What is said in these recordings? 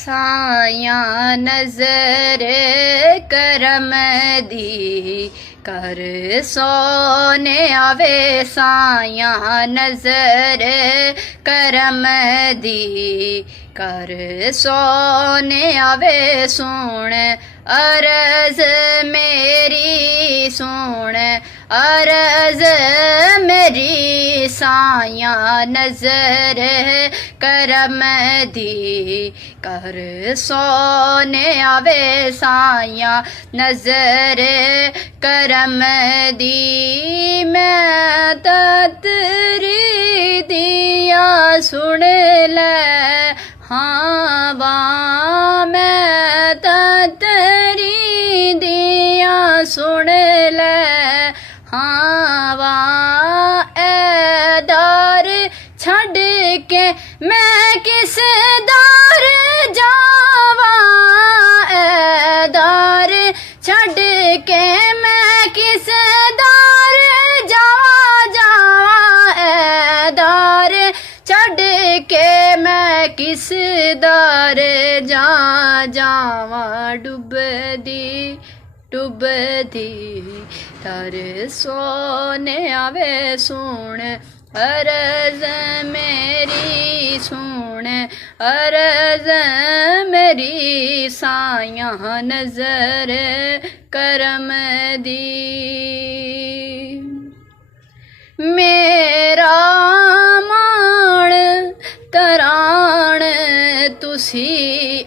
साया नजर करम दी कर सोने आवे साया नजर करम दी कर सोने आवे सुन अरज मेरी सुन अरज मेरी साया नजर करम दी कर सोने आवे साया नजर करम दी मैं ततरी दिया सुन ले हाँ वां मैं ततरी दिया सुन ले हाँ वां ए दार छड़ के मैं किस दार जावा ए दार छड़ के मैं किस दार जावा जावा ए दार छड़ के मैं किस दार जा जावा डुबदी तर सोने आवे सुन अरज मेरी सुन अरज मेरी साया नजर करम दी मेरा मान तराण तुसी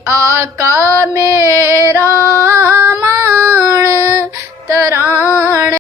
आका मेरा मान तराण